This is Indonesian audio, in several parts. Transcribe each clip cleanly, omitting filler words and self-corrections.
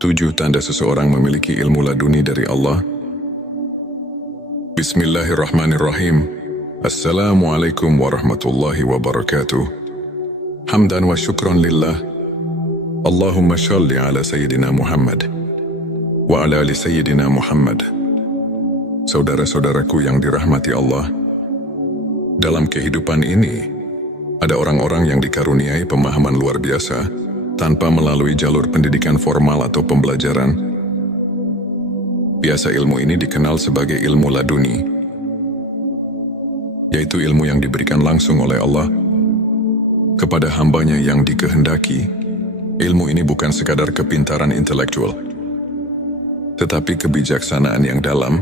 7 tanda seseorang memiliki ilmu laduni dari Allah. Bismillahirrahmanirrahim. Assalamualaikum warahmatullahi wabarakatuh. Hamdan wa syukran lillah. Allahumma shalli ala Sayyidina Muhammad wa ala ali Sayyidina Muhammad. Saudara-saudaraku yang dirahmati Allah, dalam kehidupan ini ada orang-orang yang dikaruniai pemahaman luar biasa tanpa melalui jalur pendidikan formal atau pembelajaran. Biasa ilmu ini dikenal sebagai ilmu laduni, yaitu ilmu yang diberikan langsung oleh Allah kepada hambanya yang dikehendaki. Ilmu ini bukan sekadar kepintaran intelektual, tetapi kebijaksanaan yang dalam,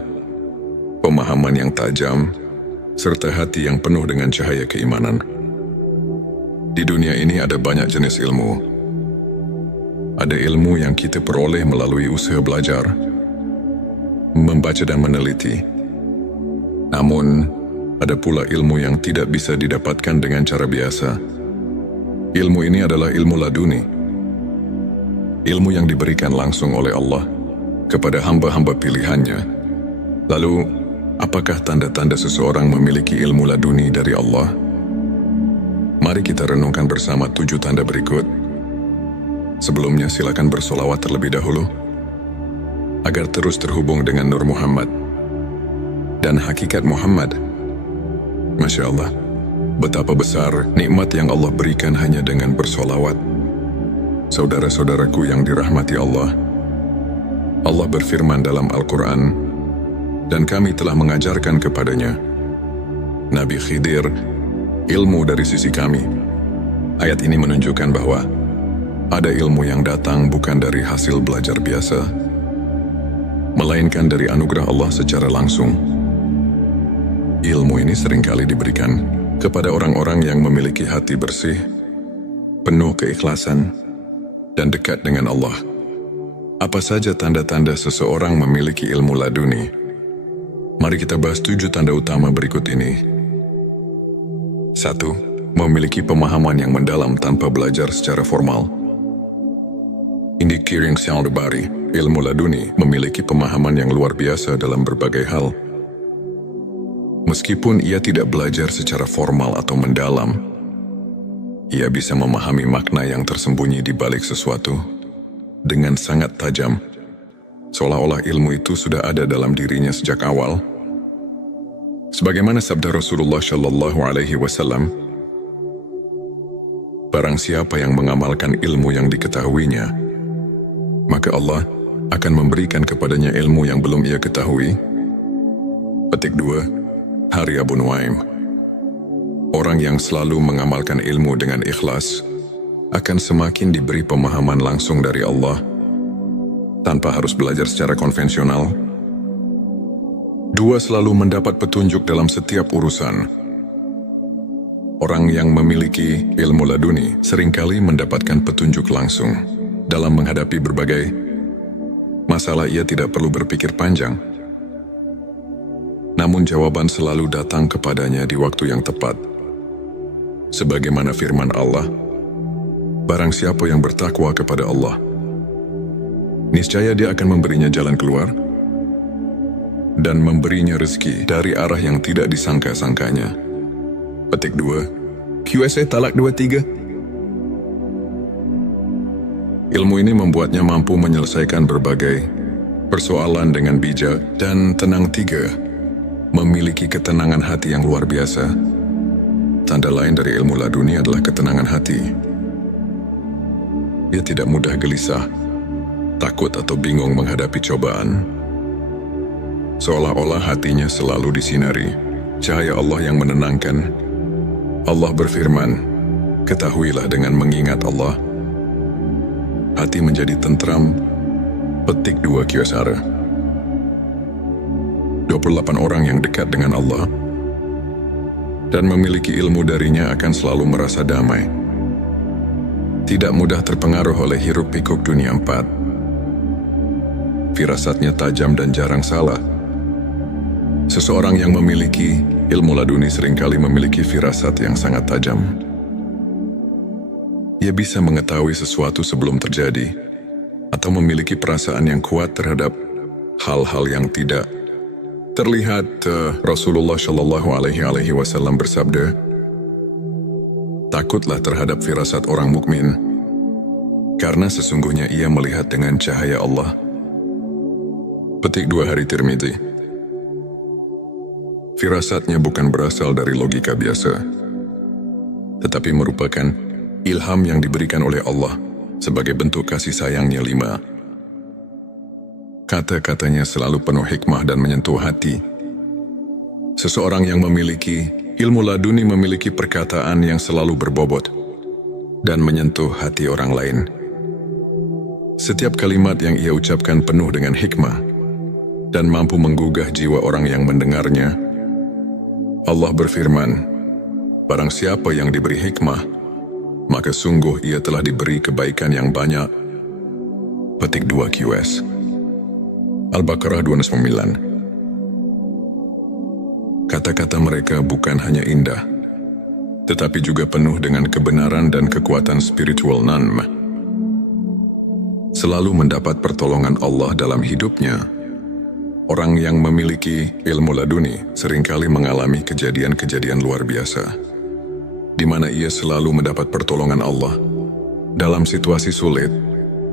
pemahaman yang tajam, serta hati yang penuh dengan cahaya keimanan. Di dunia ini ada banyak jenis ilmu. Ada ilmu yang kita peroleh melalui usaha belajar, membaca dan meneliti. Namun, ada pula ilmu yang tidak bisa didapatkan dengan cara biasa. Ilmu ini adalah ilmu laduni. Ilmu yang diberikan langsung oleh Allah kepada hamba-hamba pilihannya. Lalu, apakah tanda-tanda seseorang memiliki ilmu laduni dari Allah? Mari kita renungkan bersama 7 tanda berikut. Sebelumnya silakan bersolawat terlebih dahulu agar terus terhubung dengan Nur Muhammad dan hakikat Muhammad. Masya Allah, betapa besar nikmat yang Allah berikan hanya dengan bersolawat. Saudara-saudaraku yang dirahmati Allah, Allah berfirman dalam Al-Quran, dan kami telah mengajarkan kepadanya, Nabi Khidir, ilmu dari sisi kami. Ayat ini menunjukkan bahwa ada ilmu yang datang bukan dari hasil belajar biasa, melainkan dari anugerah Allah secara langsung. Ilmu ini seringkali diberikan kepada orang-orang yang memiliki hati bersih, penuh keikhlasan, dan dekat dengan Allah. Apa saja tanda-tanda seseorang memiliki ilmu laduni? Mari kita bahas 7 tanda utama berikut ini. 1. Memiliki pemahaman yang mendalam tanpa belajar secara formal. Indi Kiring Syaldabari, ilmu laduni, memiliki pemahaman yang luar biasa dalam berbagai hal. Meskipun ia tidak belajar secara formal atau mendalam, ia bisa memahami makna yang tersembunyi di balik sesuatu dengan sangat tajam, seolah-olah ilmu itu sudah ada dalam dirinya sejak awal. Sebagaimana sabda Rasulullah Shallallahu Alaihi Wasallam, barang siapa yang mengamalkan ilmu yang diketahuinya, maka Allah akan memberikan kepadanya ilmu yang belum ia ketahui. Petik 2. Hari Abu Nuaim. Orang yang selalu mengamalkan ilmu dengan ikhlas akan semakin diberi pemahaman langsung dari Allah tanpa harus belajar secara konvensional. 2. Selalu mendapat petunjuk dalam setiap urusan. Orang yang memiliki ilmu laduni seringkali mendapatkan petunjuk langsung. Dalam menghadapi berbagai masalah, ia tidak perlu berpikir panjang. Namun jawaban selalu datang kepadanya di waktu yang tepat. Sebagaimana firman Allah, barang siapa yang bertakwa kepada Allah, niscaya dia akan memberinya jalan keluar dan memberinya rezeki dari arah yang tidak disangka-sangkanya. Petik 2. QSA Talak 23. Ilmu ini membuatnya mampu menyelesaikan berbagai persoalan dengan bijak dan tenang. 3. Memiliki ketenangan hati yang luar biasa. Tanda lain dari ilmu laduni adalah ketenangan hati. Ia tidak mudah gelisah, takut atau bingung menghadapi cobaan. Seolah-olah hatinya selalu disinari cahaya Allah yang menenangkan. Allah berfirman, ketahuilah dengan mengingat Allah, hati menjadi tentram. Petik 2 Kyosara. 28 orang yang dekat dengan Allah dan memiliki ilmu darinya akan selalu merasa damai. Tidak mudah terpengaruh oleh hiruk-pikuk dunia 4. Firasatnya tajam dan jarang salah. Seseorang yang memiliki ilmu laduni seringkali memiliki firasat yang sangat tajam. Ia bisa mengetahui sesuatu sebelum terjadi, atau memiliki perasaan yang kuat terhadap hal-hal yang tidak terlihat. Rasulullah Shallallahu Alaihi Wasallam bersabda, "Takutlah terhadap firasat orang mukmin, karena sesungguhnya ia melihat dengan cahaya Allah." Petik 2 Hari Tirmidzi. Firasatnya bukan berasal dari logika biasa, tetapi merupakan ilham yang diberikan oleh Allah sebagai bentuk kasih sayangnya. 5. Kata-katanya selalu penuh hikmah dan menyentuh hati. Seseorang yang memiliki ilmu laduni memiliki perkataan yang selalu berbobot dan menyentuh hati orang lain. Setiap kalimat yang ia ucapkan penuh dengan hikmah dan mampu menggugah jiwa orang yang mendengarnya. Allah berfirman, "Barang siapa yang diberi hikmah, maka sungguh ia telah diberi kebaikan yang banyak." Petik 2 QS. Al-Baqarah 209. Kata-kata mereka bukan hanya indah, tetapi juga penuh dengan kebenaran dan kekuatan spiritual. Selalu mendapat pertolongan Allah dalam hidupnya. Orang yang memiliki ilmu laduni seringkali mengalami kejadian-kejadian luar biasa, di mana ia selalu mendapat pertolongan Allah. Dalam situasi sulit,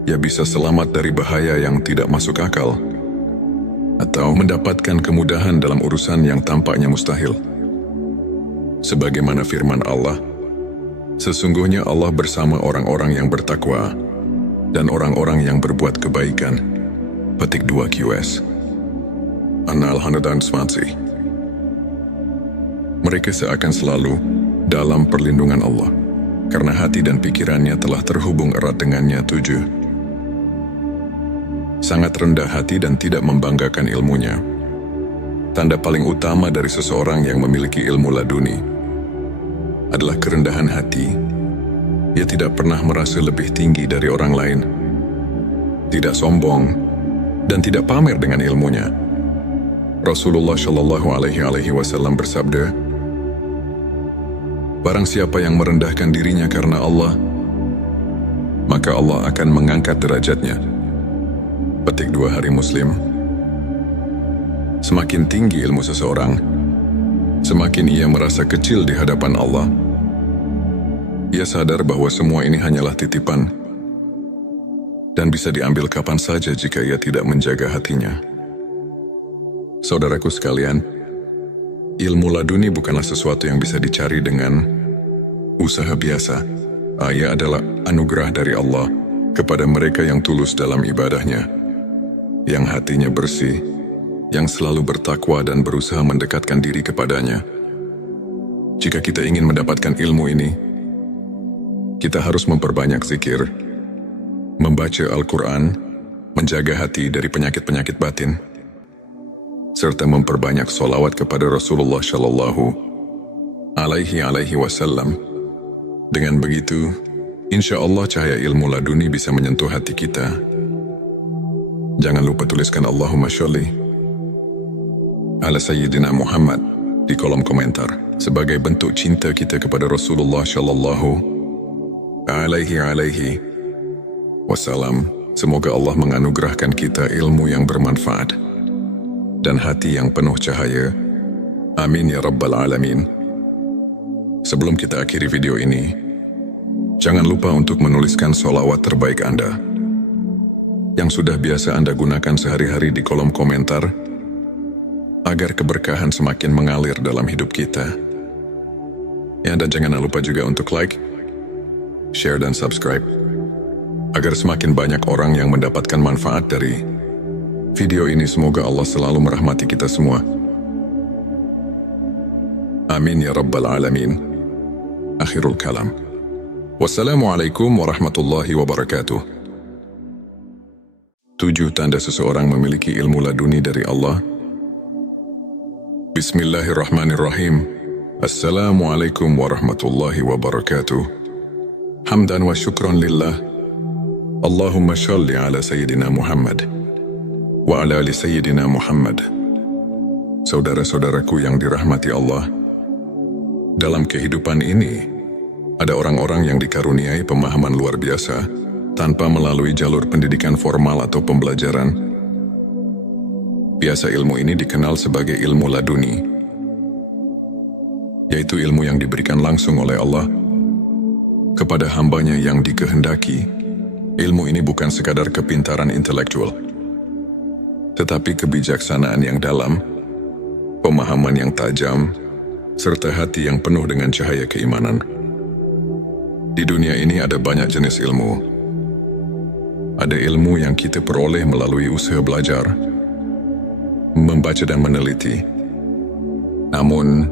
ia bisa selamat dari bahaya yang tidak masuk akal, atau mendapatkan kemudahan dalam urusan yang tampaknya mustahil. Sebagaimana firman Allah, "Sesungguhnya Allah bersama orang-orang yang bertakwa dan orang-orang yang berbuat kebaikan." Petik 2 QS. An-Nahl 120. Mereka seakan selalu dalam perlindungan Allah, karena hati dan pikirannya telah terhubung erat dengannya. 7. Sangat rendah hati dan tidak membanggakan ilmunya. Tanda paling utama dari seseorang yang memiliki ilmu laduni adalah kerendahan hati. Ia tidak pernah merasa lebih tinggi dari orang lain, tidak sombong, dan tidak pamer dengan ilmunya. Rasulullah Shallallahu Alaihi Wasallam bersabda, "Barang siapa yang merendahkan dirinya karena Allah, maka Allah akan mengangkat derajatnya." Petik 2 Hari Muslim. Semakin tinggi ilmu seseorang, semakin ia merasa kecil di hadapan Allah. Ia sadar bahwa semua ini hanyalah titipan dan bisa diambil kapan saja jika ia tidak menjaga hatinya. Saudaraku sekalian, ilmu laduni bukanlah sesuatu yang bisa dicari dengan usaha biasa. Ia adalah anugerah dari Allah kepada mereka yang tulus dalam ibadahnya, yang hatinya bersih, yang selalu bertakwa dan berusaha mendekatkan diri kepadanya. Jika kita ingin mendapatkan ilmu ini, kita harus memperbanyak zikir, membaca Al-Quran, menjaga hati dari penyakit-penyakit batin, serta memperbanyak sholawat kepada Rasulullah Shallallahu Alaihi Wasallam. Dengan begitu, insya Allah cahaya ilmu laduni bisa menyentuh hati kita. Jangan lupa tuliskan Allahumma sholli ala Sayyidina Muhammad di kolom komentar sebagai bentuk cinta kita kepada Rasulullah Shallallahu Alaihi Wasallam. Semoga Allah menganugerahkan kita ilmu yang bermanfaat dan hati yang penuh cahaya. Amin ya Rabbal Alamin. Sebelum kita akhiri video ini, jangan lupa untuk menuliskan sholawat terbaik Anda yang sudah biasa Anda gunakan sehari-hari di kolom komentar, agar keberkahan semakin mengalir dalam hidup kita. Dan jangan lupa juga untuk like, share dan subscribe, agar semakin banyak orang yang mendapatkan manfaat dari video ini. Semoga Allah selalu merahmati kita semua. Amin ya Rabbal Alamin. Akhirul kalam. Wassalamualaikum warahmatullahi wabarakatuh. 7 tanda seseorang memiliki ilmu laduni dari Allah. Bismillahirrahmanirrahim. Assalamualaikum warahmatullahi wabarakatuh. Hamdan wa syukran lillah. Allahumma sholli ala Sayyidina Muhammad wa ala ali Sayyidina Muhammad. Saudara-saudaraku yang dirahmati Allah, dalam kehidupan ini ada orang-orang yang dikaruniai pemahaman luar biasa tanpa melalui jalur pendidikan formal atau pembelajaran. Biasa ilmu ini dikenal sebagai ilmu laduni, yaitu ilmu yang diberikan langsung oleh Allah kepada hambanya yang dikehendaki. Ilmu ini bukan sekadar kepintaran intelektual, tetapi kebijaksanaan yang dalam, pemahaman yang tajam, serta hati yang penuh dengan cahaya keimanan. Di dunia ini ada banyak jenis ilmu. Ada ilmu yang kita peroleh melalui usaha belajar, membaca dan meneliti. Namun,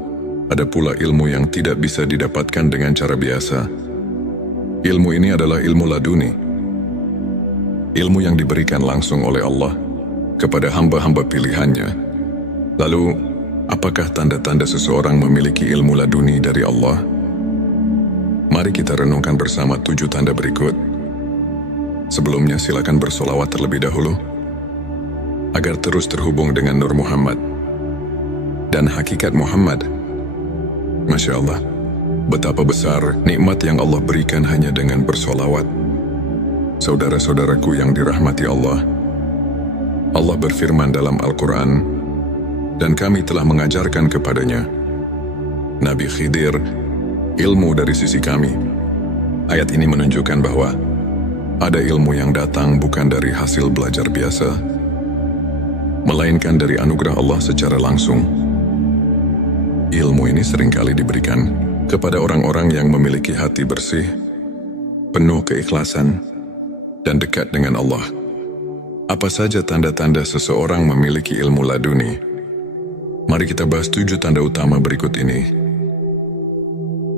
ada pula ilmu yang tidak bisa didapatkan dengan cara biasa. Ilmu ini adalah ilmu laduni. Ilmu yang diberikan langsung oleh Allah kepada hamba-hamba pilihannya. Lalu, apakah tanda-tanda seseorang memiliki ilmu laduni dari Allah? Mari kita renungkan bersama 7 tanda berikut. Sebelumnya silakan bersolawat terlebih dahulu, agar terus terhubung dengan Nur Muhammad dan hakikat Muhammad. Masya Allah, betapa besar nikmat yang Allah berikan hanya dengan bersolawat. Saudara-saudaraku yang dirahmati Allah, Allah berfirman dalam Al-Quran, dan kami telah mengajarkan kepadanya, Nabi Khidir, ilmu dari sisi kami. Ayat ini menunjukkan bahwa ada ilmu yang datang bukan dari hasil belajar biasa, melainkan dari anugerah Allah secara langsung. Ilmu ini seringkali diberikan kepada orang-orang yang memiliki hati bersih, penuh keikhlasan, dan dekat dengan Allah. Apa saja tanda-tanda seseorang memiliki ilmu laduni? Mari kita bahas 7 tanda utama berikut ini.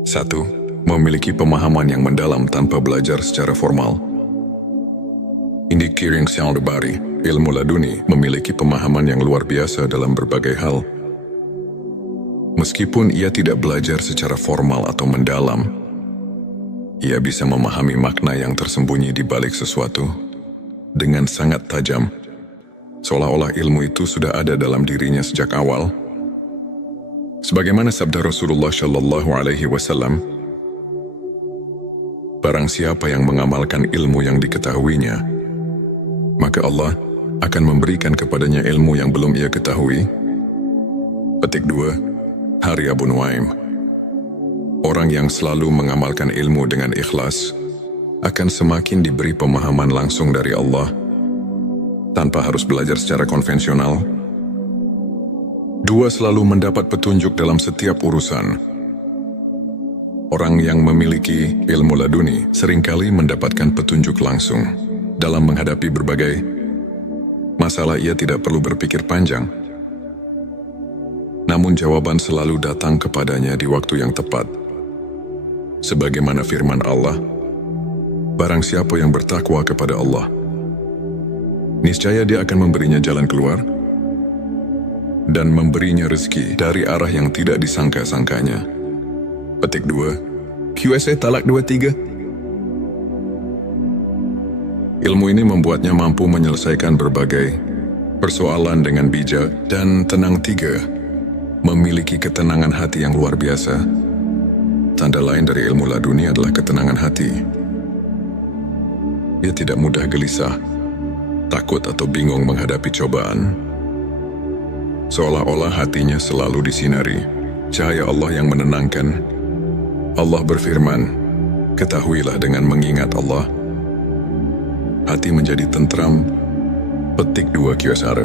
1. Memiliki pemahaman yang mendalam tanpa belajar secara formal. Indicating sound body, ilmu laduni memiliki pemahaman yang luar biasa dalam berbagai hal. Meskipun ia tidak belajar secara formal atau mendalam, ia bisa memahami makna yang tersembunyi di balik sesuatu dengan sangat tajam, seolah-olah ilmu itu sudah ada dalam dirinya sejak awal. Sebagaimana sabda Rasulullah Shallallahu Alaihi Wasallam, barang siapa yang mengamalkan ilmu yang diketahuinya, maka Allah akan memberikan kepadanya ilmu yang belum ia ketahui. Petik 2, Hari Abu Nuaim. Orang yang selalu mengamalkan ilmu dengan ikhlas akan semakin diberi pemahaman langsung dari Allah tanpa harus belajar secara konvensional. 2. Selalu mendapat petunjuk dalam setiap urusan. Orang yang memiliki ilmu laduni seringkali mendapatkan petunjuk langsung. Dalam menghadapi berbagai masalah, ia tidak perlu berpikir panjang. Namun jawaban selalu datang kepadanya di waktu yang tepat. Sebagaimana firman Allah, barang siapa yang bertakwa kepada Allah, niscaya Dia akan memberinya jalan keluar dan memberinya rezeki dari arah yang tidak disangka-sangkanya. Petik 2, QSA Talak 23. Ilmu ini membuatnya mampu menyelesaikan berbagai persoalan dengan bijak dan tenang. 3. Memiliki ketenangan hati yang luar biasa. Tanda lain dari ilmu laduni adalah ketenangan hati. Ia tidak mudah gelisah, takut atau bingung menghadapi cobaan. Seolah-olah hatinya selalu disinari cahaya Allah yang menenangkan. Allah berfirman, ketahuilah dengan mengingat Allah, hati menjadi tentram. Petik 2 Kyosara.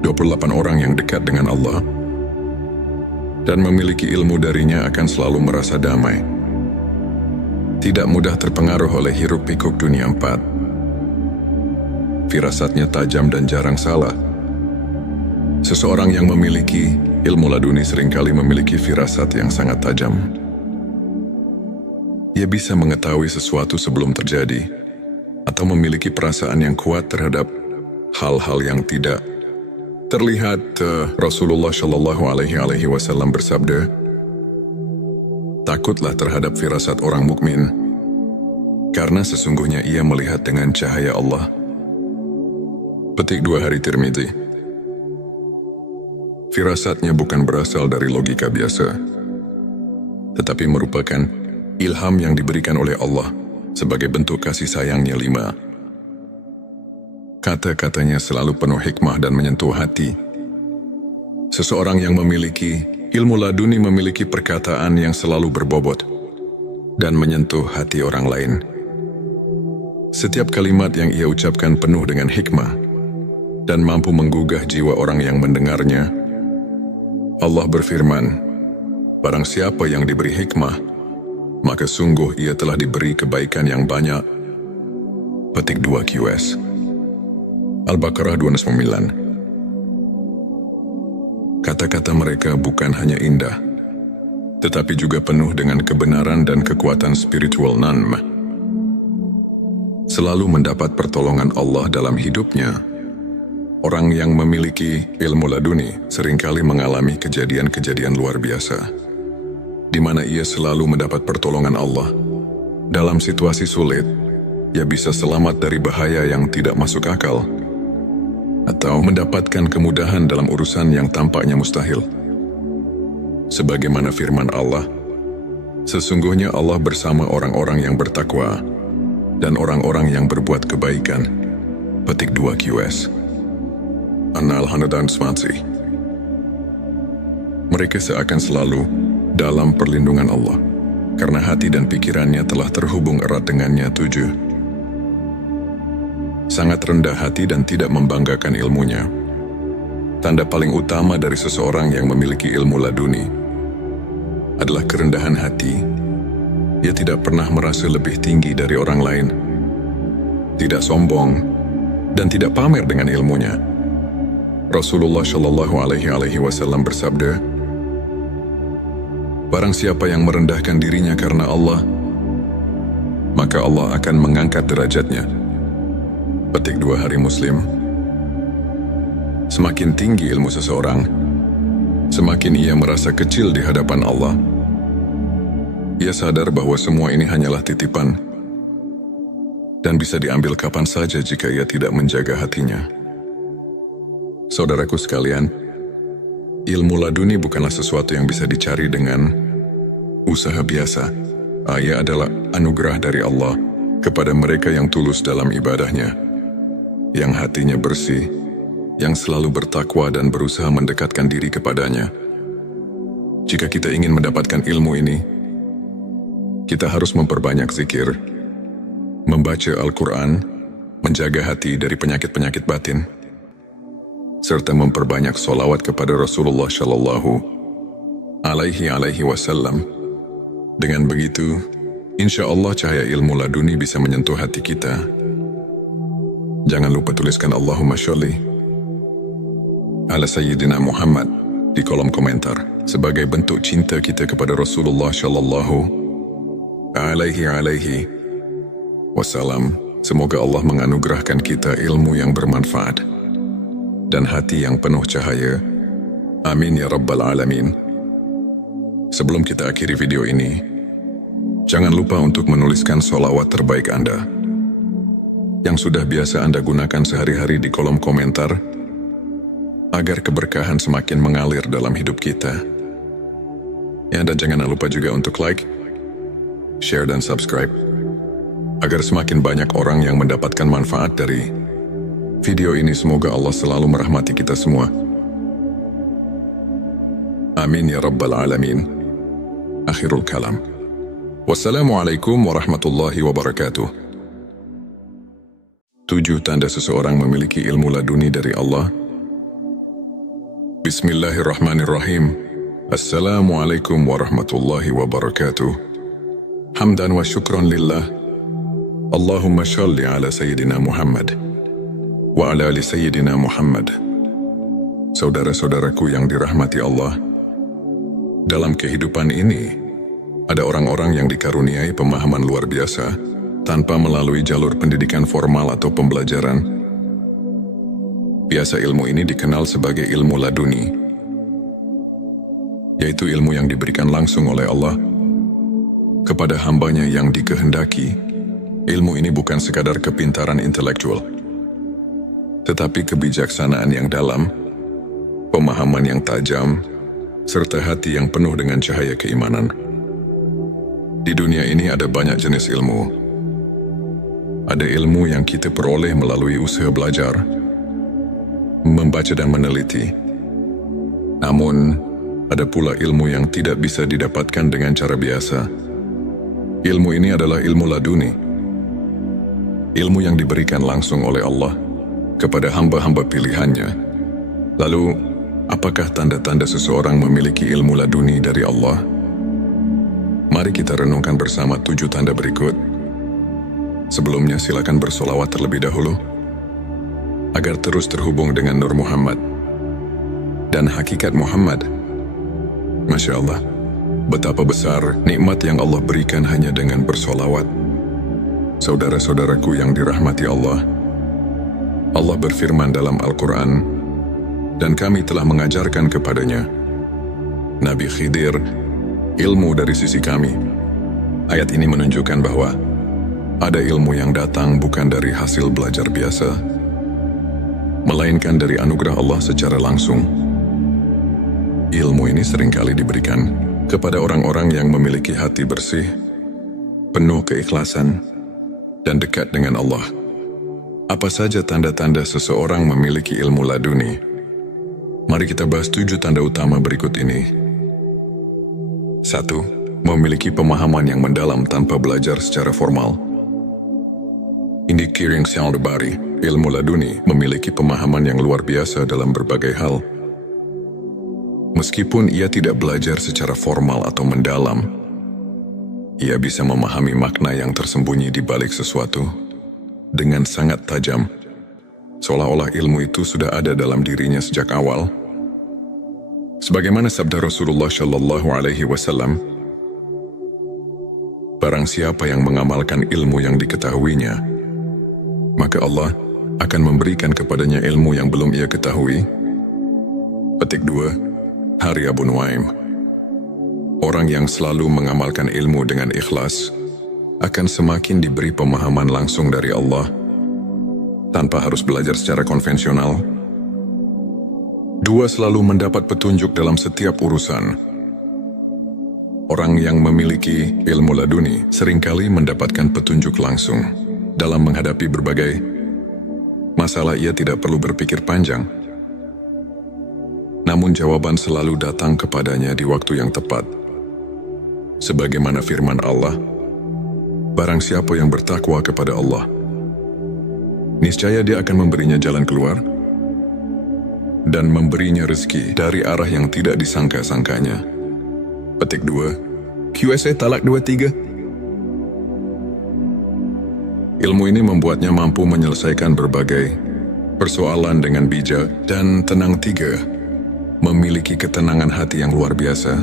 28 orang yang dekat dengan Allah dan memiliki ilmu darinya akan selalu merasa damai. Tidak mudah terpengaruh oleh hiruk-pikuk dunia 4. Firasatnya tajam dan jarang salah. Seseorang yang memiliki ilmu laduni seringkali memiliki firasat yang sangat tajam. Ia bisa mengetahui sesuatu sebelum terjadi, atau memiliki perasaan yang kuat terhadap hal-hal yang tidak terlihat. Rasulullah Shallallahu Alaihi Wasallam bersabda, takutlah terhadap firasat orang mukmin, karena sesungguhnya ia melihat dengan cahaya Allah. Petik 2 Hari Tirmidzi. Firasatnya bukan berasal dari logika biasa, tetapi merupakan ilham yang diberikan oleh Allah sebagai bentuk kasih sayangnya. 5. Kata-katanya selalu penuh hikmah dan menyentuh hati. Seseorang yang memiliki ilmu laduni memiliki perkataan yang selalu berbobot dan menyentuh hati orang lain. Setiap kalimat yang ia ucapkan penuh dengan hikmah dan mampu menggugah jiwa orang yang mendengarnya. Allah berfirman, barang siapa yang diberi hikmah, maka sungguh ia telah diberi kebaikan yang banyak. Petik 2 QS. Al-Baqarah 29. Kata-kata mereka bukan hanya indah, tetapi juga penuh dengan kebenaran dan kekuatan spiritual. Selalu mendapat pertolongan Allah dalam hidupnya. Orang yang memiliki ilmu laduni seringkali mengalami kejadian-kejadian luar biasa, di mana ia selalu mendapat pertolongan Allah. Dalam situasi sulit, ia bisa selamat dari bahaya yang tidak masuk akal, atau mendapatkan kemudahan dalam urusan yang tampaknya mustahil. Sebagaimana firman Allah, sesungguhnya Allah bersama orang-orang yang bertakwa dan orang-orang yang berbuat kebaikan. Petik 2 QS. An-Nahl 120. Mereka seakan selalu dalam perlindungan Allah, karena hati dan pikirannya telah terhubung erat dengannya. 7. Sangat rendah hati dan tidak membanggakan ilmunya. Tanda paling utama dari seseorang yang memiliki ilmu laduni adalah kerendahan hati. Ia tidak pernah merasa lebih tinggi dari orang lain, tidak sombong, dan tidak pamer dengan ilmunya. Rasulullah Shallallahu Alaihi Wasallam bersabda, barang siapa yang merendahkan dirinya karena Allah, maka Allah akan mengangkat derajatnya. Petik 2 Hari Muslim. Semakin tinggi ilmu seseorang, semakin ia merasa kecil di hadapan Allah. Ia sadar bahwa semua ini hanyalah titipan dan bisa diambil kapan saja jika ia tidak menjaga hatinya. Saudaraku sekalian, ilmu laduni bukanlah sesuatu yang bisa dicari dengan usaha biasa. Ia adalah anugerah dari Allah kepada mereka yang tulus dalam ibadahnya, yang hatinya bersih, yang selalu bertakwa dan berusaha mendekatkan diri kepadanya. Jika kita ingin mendapatkan ilmu ini, kita harus memperbanyak zikir, membaca Al-Quran, menjaga hati dari penyakit-penyakit batin, serta memperbanyak sholawat kepada Rasulullah Shallallahu Alaihi Wasallam. Dengan begitu, insya Allah cahaya ilmu laduni bisa menyentuh hati kita. Jangan lupa tuliskan Allahumma sholli ala Sayyidina Muhammad di kolom komentar sebagai bentuk cinta kita kepada Rasulullah Shallallahu Alaihi Wasallam. Semoga Allah menganugerahkan kita ilmu yang bermanfaat dan hati yang penuh cahaya. Amin ya Rabbal Alamin. Sebelum kita akhiri video ini, jangan lupa untuk menuliskan sholawat terbaik Anda yang sudah biasa Anda gunakan sehari-hari di kolom komentar, agar keberkahan semakin mengalir dalam hidup kita. Ya, dan jangan lupa juga untuk like, share, dan subscribe, agar semakin banyak orang yang mendapatkan manfaat dari video ini. Semoga Allah selalu merahmati kita semua. Amin ya Rabbal Alamin. Akhirul kalam. Wassalamualaikum warahmatullahi wabarakatuh. 7 tanda seseorang memiliki ilmu laduni dari Allah. Bismillahirrahmanirrahim. Assalamualaikum warahmatullahi wabarakatuh. Hamdan wa syukran lillah. Allahumma shalli ala Sayyidina Muhammad wa ala ali Sayyidina Muhammad. Saudara-saudaraku yang dirahmati Allah, dalam kehidupan ini, ada orang-orang yang dikaruniai pemahaman luar biasa tanpa melalui jalur pendidikan formal atau pembelajaran. Biasa ilmu ini dikenal sebagai ilmu laduni, yaitu ilmu yang diberikan langsung oleh Allah kepada hambanya yang dikehendaki. Ilmu ini bukan sekadar kepintaran intelektual, tetapi kebijaksanaan yang dalam, pemahaman yang tajam, serta hati yang penuh dengan cahaya keimanan. Di dunia ini ada banyak jenis ilmu, Ada ilmu yang kita peroleh melalui usaha belajar, membaca dan meneliti. Namun, ada pula ilmu yang tidak bisa didapatkan dengan cara biasa. Ilmu ini adalah ilmu laduni. Ilmu yang diberikan langsung oleh Allah kepada hamba-hamba pilihannya. Lalu, apakah tanda-tanda seseorang memiliki ilmu laduni dari Allah? Mari kita renungkan bersama 7 tanda berikut. Sebelumnya silakan bersolawat terlebih dahulu, agar terus terhubung dengan Nur Muhammad dan hakikat Muhammad. Masya Allah, betapa besar nikmat yang Allah berikan hanya dengan bersolawat. Saudara-saudaraku yang dirahmati Allah, Allah berfirman dalam Al-Quran, dan kami telah mengajarkan kepadanya, Nabi Khidir, ilmu dari sisi kami. Ayat ini menunjukkan bahwa ada ilmu yang datang bukan dari hasil belajar biasa, melainkan dari anugerah Allah secara langsung. Ilmu ini seringkali diberikan kepada orang-orang yang memiliki hati bersih, penuh keikhlasan, dan dekat dengan Allah. Apa saja tanda-tanda seseorang memiliki ilmu laduni? Mari kita bahas 7 tanda utama berikut ini. 1. Memiliki pemahaman yang mendalam tanpa belajar secara formal. Indi Kiring Syaldabari, ilmu laduni, memiliki pemahaman yang luar biasa dalam berbagai hal. Meskipun ia tidak belajar secara formal atau mendalam, ia bisa memahami makna yang tersembunyi di balik sesuatu dengan sangat tajam, seolah-olah ilmu itu sudah ada dalam dirinya sejak awal. Sebagaimana sabda Rasulullah Shallallahu Alaihi Wasallam, barang siapa yang mengamalkan ilmu yang diketahuinya, maka Allah akan memberikan kepadanya ilmu yang belum ia ketahui. Petik 2, Hari Abu Nuaim. Orang yang selalu mengamalkan ilmu dengan ikhlas akan semakin diberi pemahaman langsung dari Allah tanpa harus belajar secara konvensional. 2. Selalu mendapat petunjuk dalam setiap urusan. Orang yang memiliki ilmu laduni seringkali mendapatkan petunjuk langsung dalam menghadapi berbagai masalah. Ia tidak perlu berpikir panjang, namun jawaban selalu datang kepadanya di waktu yang tepat. Sebagaimana firman Allah, barang siapa yang bertakwa kepada Allah, niscaya Dia akan memberinya jalan keluar dan memberinya rezeki dari arah yang tidak disangka-sangkanya. Petik 2, QSA Talak 23. Ilmu ini membuatnya mampu menyelesaikan berbagai persoalan dengan bijak dan tenang. 3. Memiliki ketenangan hati yang luar biasa.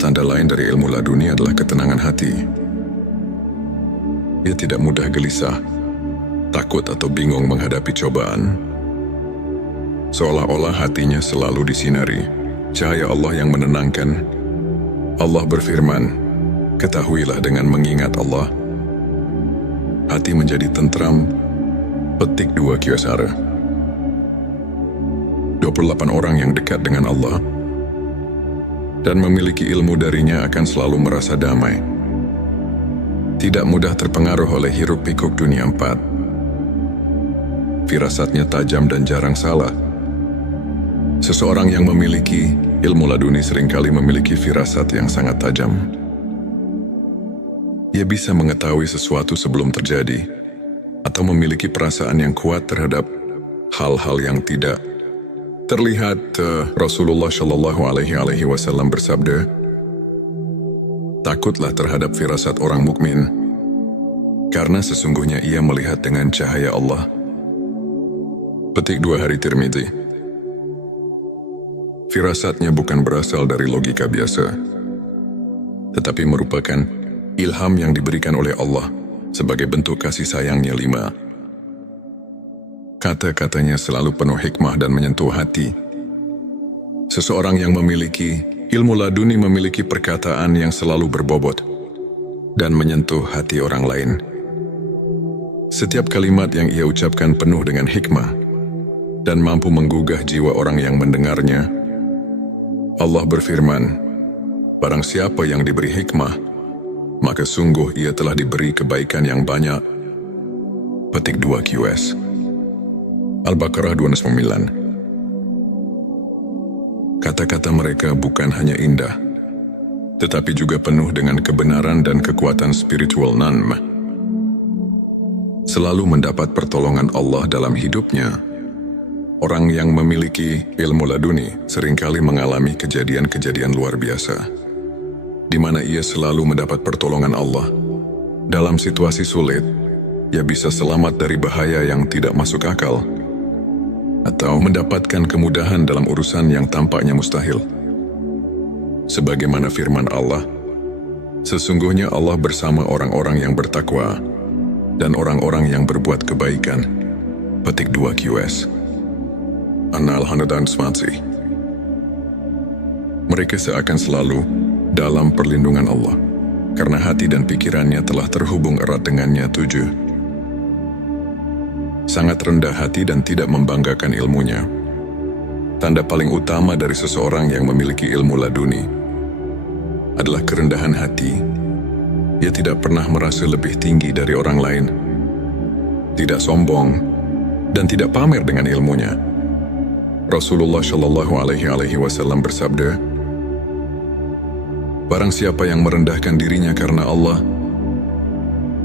Tanda lain dari ilmu laduni adalah ketenangan hati. Ia tidak mudah gelisah, takut atau bingung menghadapi cobaan. Seolah-olah hatinya selalu disinari cahaya Allah yang menenangkan. Allah berfirman, ketahuilah dengan mengingat Allah, hati menjadi tentram. Petik 2 Kyosara. 28 orang yang dekat dengan Allah dan memiliki ilmu darinya akan selalu merasa damai. Tidak mudah terpengaruh oleh hiruk-pikuk dunia 4. Firasatnya tajam dan jarang salah. Seseorang yang memiliki ilmu laduni seringkali memiliki firasat yang sangat tajam. Ia bisa mengetahui sesuatu sebelum terjadi, atau memiliki perasaan yang kuat terhadap hal-hal yang tidak terlihat. Rasulullah Shallallahu Alaihi Wasallam bersabda, takutlah terhadap firasat orang mukmin, karena sesungguhnya ia melihat dengan cahaya Allah. Petik 2 Hari Tirmidzi. Firasatnya bukan berasal dari logika biasa, tetapi merupakan ilham yang diberikan oleh Allah sebagai bentuk kasih sayangnya. 5. Kata-katanya selalu penuh hikmah dan menyentuh hati. Seseorang yang memiliki ilmu laduni memiliki perkataan yang selalu berbobot dan menyentuh hati orang lain. Setiap kalimat yang ia ucapkan penuh dengan hikmah dan mampu menggugah jiwa orang yang mendengarnya. Allah berfirman, barang siapa yang diberi hikmah, maka sungguh ia telah diberi kebaikan yang banyak. Petik 2 QS. Al-Baqarah 209. Kata-kata mereka bukan hanya indah, tetapi juga penuh dengan kebenaran dan kekuatan spiritual nanm. Selalu mendapat pertolongan Allah dalam hidupnya. Orang yang memiliki ilmu laduni seringkali mengalami kejadian-kejadian luar biasa, di mana ia selalu mendapat pertolongan Allah. Dalam situasi sulit, ia bisa selamat dari bahaya yang tidak masuk akal, atau mendapatkan kemudahan dalam urusan yang tampaknya mustahil. Sebagaimana firman Allah, sesungguhnya Allah bersama orang-orang yang bertakwa dan orang-orang yang berbuat kebaikan. Petik 2 QS. An-Nahl 120. Mereka seakan selalu dalam perlindungan Allah, karena hati dan pikirannya telah terhubung erat dengannya. 7. Sangat rendah hati dan tidak membanggakan ilmunya. Tanda paling utama dari seseorang yang memiliki ilmu laduni adalah kerendahan hati. Ia tidak pernah merasa lebih tinggi dari orang lain, tidak sombong, dan tidak pamer dengan ilmunya. Rasulullah Shallallahu Alaihi Wasallam bersabda, "Barang siapa yang merendahkan dirinya karena Allah,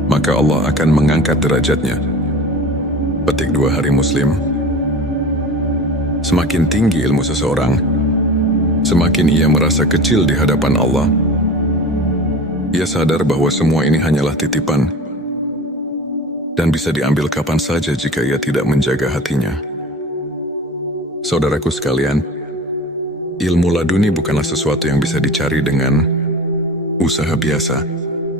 maka Allah akan mengangkat derajatnya." Petik 2 Hari Muslim. Semakin tinggi ilmu seseorang, semakin ia merasa kecil di hadapan Allah. Ia sadar bahwa semua ini hanyalah titipan dan bisa diambil kapan saja jika ia tidak menjaga hatinya. Saudaraku sekalian, ilmu laduni bukanlah sesuatu yang bisa dicari dengan usaha biasa.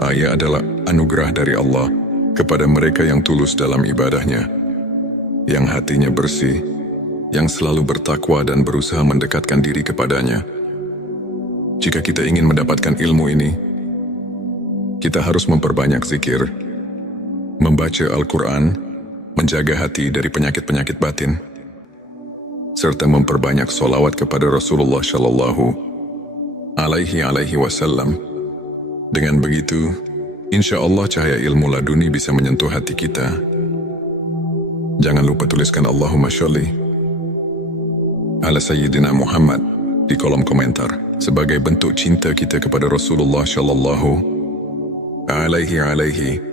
Ia adalah anugerah dari Allah kepada mereka yang tulus dalam ibadahnya, yang hatinya bersih, yang selalu bertakwa dan berusaha mendekatkan diri kepadanya. Jika kita ingin mendapatkan ilmu ini, kita harus memperbanyak zikir, membaca Al-Quran, menjaga hati dari penyakit-penyakit batin, serta memperbanyak sholawat kepada Rasulullah Shallallahu Alaihi Wasallam. Dengan begitu, insya Allah cahaya ilmu laduni bisa menyentuh hati kita. Jangan lupa tuliskan Allahumma sholli ala Sayyidina Muhammad di kolom komentar sebagai bentuk cinta kita kepada Rasulullah Shallallahu Alaihi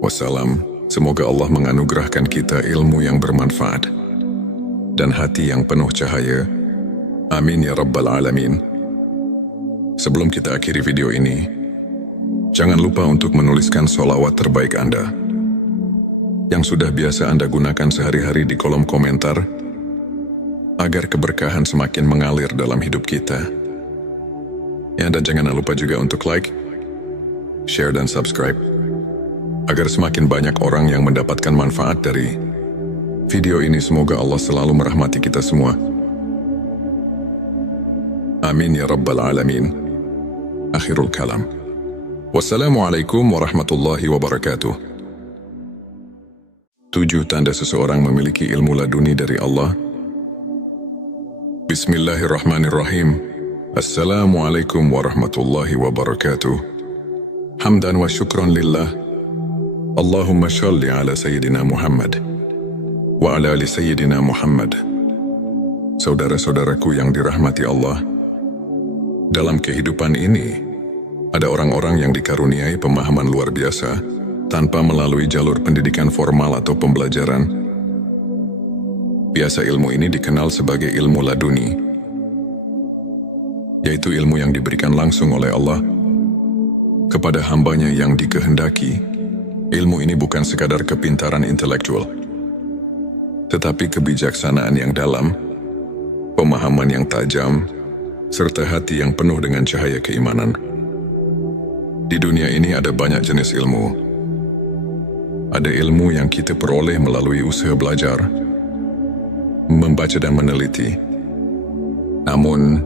Wasallam. Semoga Allah menganugerahkan kita ilmu yang bermanfaat dan hati yang penuh cahaya. Amin ya Rabbal Alamin. Sebelum kita akhiri video ini, jangan lupa untuk menuliskan sholawat terbaik Anda yang sudah biasa Anda gunakan sehari-hari di kolom komentar, agar keberkahan semakin mengalir dalam hidup kita. Ya, dan jangan lupa juga untuk like, share, dan subscribe, agar semakin banyak orang yang mendapatkan manfaat dari video ini. Semoga Allah selalu merahmati kita semua. Amin ya Rabbal Alamin. Akhirul kalam. Wassalamualaikum warahmatullahi wabarakatuh. 7 tanda seseorang memiliki ilmu laduni dari Allah. Bismillahirrahmanirrahim. Assalamualaikum warahmatullahi wabarakatuh. Hamdan wa syukran lillah. Allahumma shalli ala Sayyidina Muhammad wa ala ali Sayyidina Muhammad. Saudara-saudaraku yang dirahmati Allah, dalam kehidupan ini ada orang-orang yang dikaruniai pemahaman luar biasa tanpa melalui jalur pendidikan formal atau pembelajaran. Biasa ilmu ini dikenal sebagai ilmu laduni, yaitu ilmu yang diberikan langsung oleh Allah kepada hambanya yang dikehendaki. Ilmu ini bukan sekadar kepintaran intelektual, tetapi kebijaksanaan yang dalam, pemahaman yang tajam, serta hati yang penuh dengan cahaya keimanan. Di dunia ini ada banyak jenis ilmu. Ada ilmu yang kita peroleh melalui usaha belajar, membaca dan meneliti. Namun,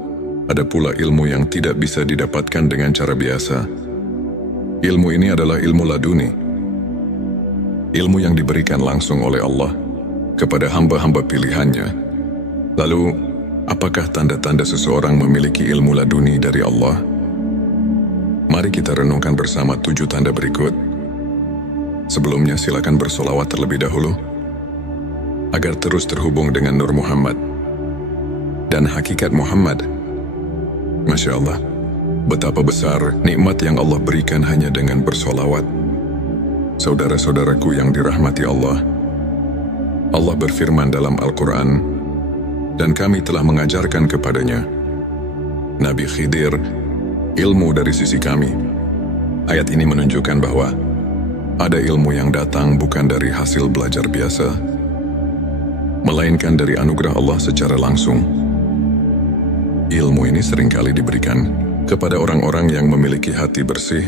ada pula ilmu yang tidak bisa didapatkan dengan cara biasa. Ilmu ini adalah ilmu laduni. Ilmu yang diberikan langsung oleh Allah kepada hamba-hamba pilihannya. Lalu, apakah tanda-tanda seseorang memiliki ilmu laduni dari Allah? Mari kita renungkan bersama 7 tanda berikut. Sebelumnya silakan bersolawat terlebih dahulu, agar terus terhubung dengan Nur Muhammad dan hakikat Muhammad. Masya Allah, betapa besar nikmat yang Allah berikan hanya dengan bersolawat. Saudara-saudaraku yang dirahmati Allah, Allah berfirman dalam Al-Quran, dan kami telah mengajarkan kepadanya, Nabi Khidir, ilmu dari sisi kami. Ayat ini menunjukkan bahwa ada ilmu yang datang bukan dari hasil belajar biasa, melainkan dari anugerah Allah secara langsung. Ilmu ini seringkali diberikan kepada orang-orang yang memiliki hati bersih,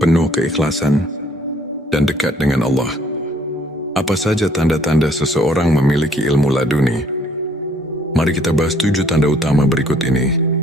penuh keikhlasan, dan dekat dengan Allah. Apa saja tanda-tanda seseorang memiliki ilmu laduni? Mari kita bahas 7 tanda utama berikut ini